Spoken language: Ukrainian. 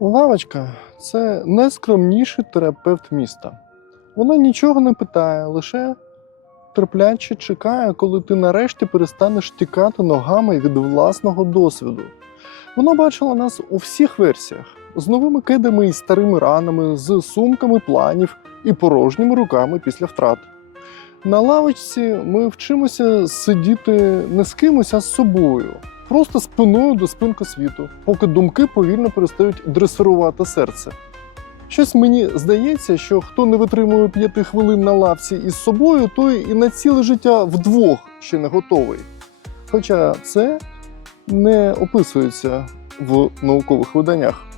Лавочка це найскромніший терапевт міста. Вона нічого не питає, лише терпляче чекає, коли ти нарешті перестанеш тікати ногами від власного досвіду. Вона бачила нас у всіх версіях з новими кидами і старими ранами, з сумками планів і порожніми руками після втрат. На лавочці ми вчимося сидіти не з кимось, а з собою, просто спиною до спинки світу, поки думки повільно перестають дресирувати серце. Щось мені здається, що хто не витримує п'яти хвилин на лавці із собою, той і на ціле життя вдвох ще не готовий. Хоча це не описується в наукових виданнях.